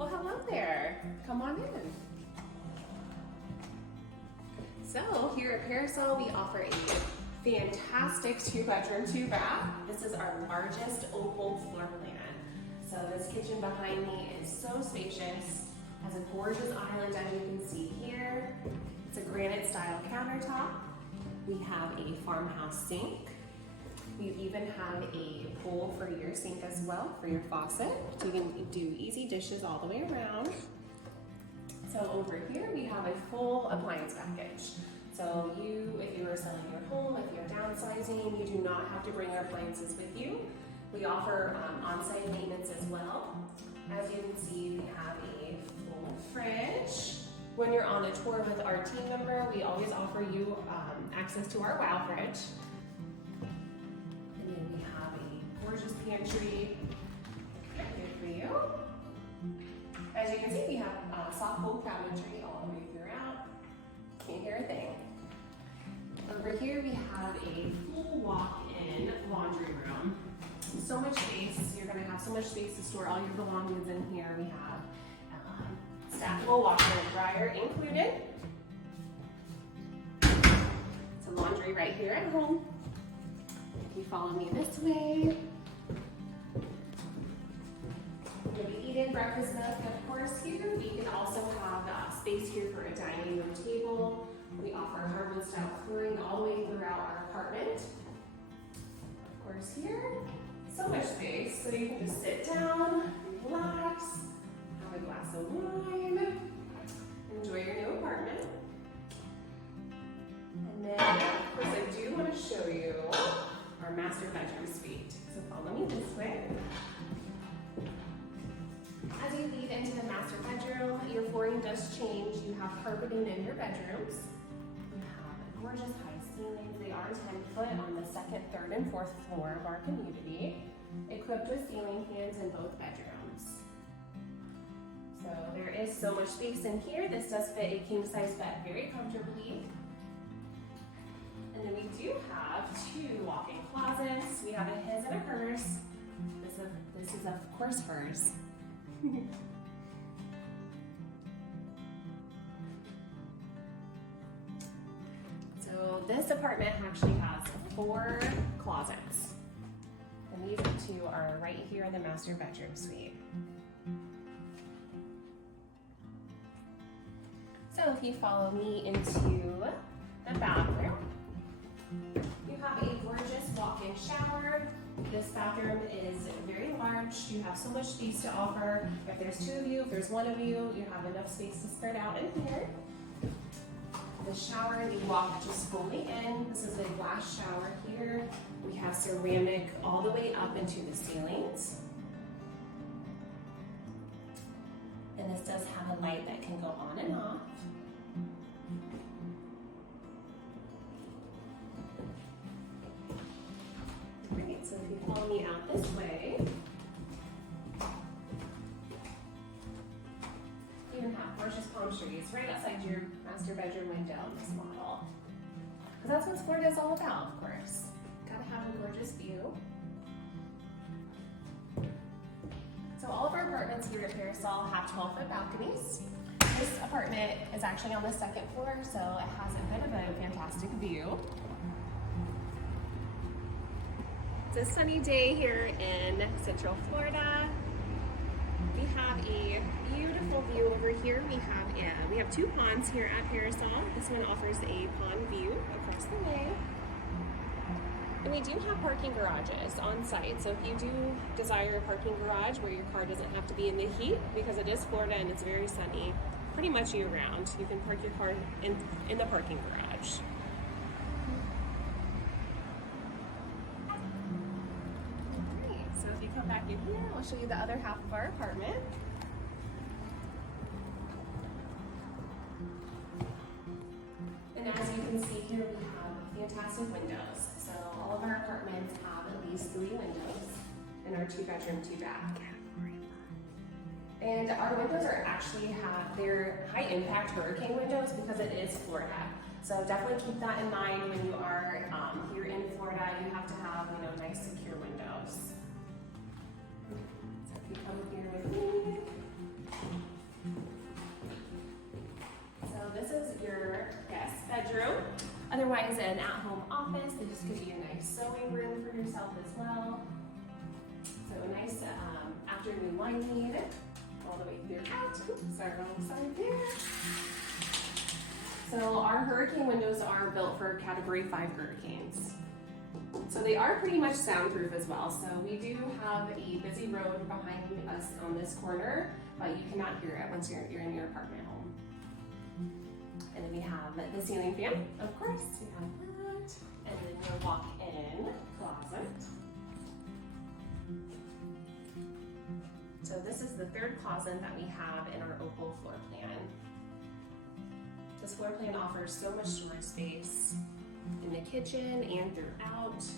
Well, hello there. Come on in. So here at Parasol, we offer a fantastic 2-bedroom, 2-bath. This is our largest Opal floor plan. So this kitchen behind me is so spacious, has a gorgeous island as you can see here. It's a granite style countertop. We have a farmhouse sink. We even have a bowl for your sink as well, for your faucet. So you can do easy dishes all the way around. So over here we have a full appliance package. So if you are selling your home, if you're downsizing, you do not have to bring your appliances with you. We offer on-site maintenance as well. As you can see, we have a full fridge. When you're on a tour with our team member, we always offer you access to our WOW fridge. And then we have a gorgeous pantry right here for you. As you can see, we have soft cold cabinetry all the way throughout. Can't hear a thing. Over here, we have a full walk-in laundry room. So much space. You're going to have so much space to store all your belongings in here. We have stackable washer and dryer included. Some laundry right here at home. If you follow me this way, we'll be eating breakfast of course here. We can also have space here for a dining room table. We offer hardwood style flooring all the way throughout our apartment. Of course here, so much space, so you can just sit down, relax, have a glass of wine, enjoy your new apartment. And then, of course, I do want to show you our master bedroom suite. So follow me this way. As you lead into the master bedroom, your flooring does change. You have carpeting in your bedrooms. You have gorgeous high ceilings. They are 10-foot on the 2nd, 3rd, and 4th floor of our community, equipped with ceiling fans in both bedrooms. So there is so much space in here. This does fit a king-size bed very comfortably. And then we do have 2 walk-in closets. We have a his and a hers. This is of course hers. So this apartment actually has 4 closets. And these 2 are right here in the master bedroom suite. So if you follow me into the bathroom, you have a gorgeous walk-in shower. This bathroom is very large. You have so much space to offer. If there's 2 of you, if there's 1 of you, you have enough space to spread out in here. The shower, you walk just fully in. This is a glass shower here. We have ceramic all the way up into the ceilings. And this does have a light that can go on and off. Great, so if you follow me out this way, you even have gorgeous palm trees right outside your master bedroom window in this model. Because that's what Florida is all about, of course. Gotta have a gorgeous view. So all of our apartments here at Parasol have 12-foot balconies. This apartment is actually on the 2nd floor, so it has a bit of a fantastic view. It's a sunny day here in Central Florida. We have a beautiful view over here. We have 2 ponds here at Parasol. This one offers a pond view across the way. And we do have parking garages on site. So if you do desire a parking garage where your car doesn't have to be in the heat, because it is Florida and it's very sunny pretty much year round, you can park your car in the parking garage. So if you come back in here, I'll show you the other half of our apartment. And as you can see here, we have fantastic windows. So all of our apartments have at least 3 windows in our 2-bedroom, 2-bath. And our windows are they're high impact hurricane windows because it is Florida. So definitely keep that in mind when you are here in Florida. You have to have, nice secure windows. So if you come here with me, as an at-home office. This could be a nice sewing room for yourself as well. So a nice afternoon wine mead all the way throughout. Sorry, wrong side there. So our hurricane windows are built for Category 5 hurricanes. So they are pretty much soundproof as well. So we do have a busy road behind us on this corner, but you cannot hear it once you're in your apartment home. And then we have the ceiling fan, of course. We have that. And then your walk-in closet. So this is the third closet that we have in our Opal floor plan. This floor plan offers so much storage space in the kitchen and throughout. So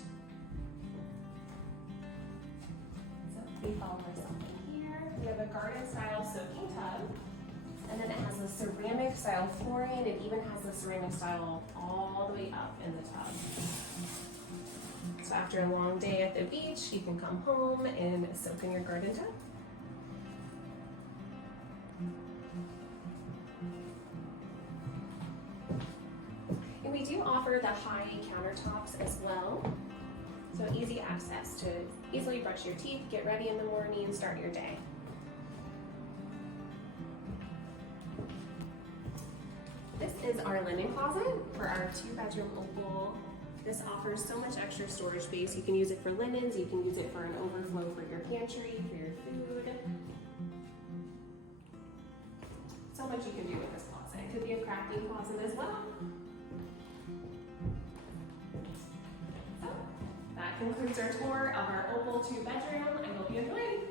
we follow ourselves in here. We have a garden style soaking tub, and then it has the ceramic style flooring. It even has the ceramic style all the way up in the tub. So after a long day at the beach, you can come home and soak in your garden tub. And we do offer the high countertops as well. So easy access to easily brush your teeth, get ready in the morning, and start your day. This is our linen closet for our 2-bedroom Opal. This offers so much extra storage space. You can use it for linens, you can use it for an overflow for your pantry, for your food. So much you can do with this closet. It could be a crafting closet as well. So that concludes our tour of our Opal 2-bedroom. I hope you enjoyed.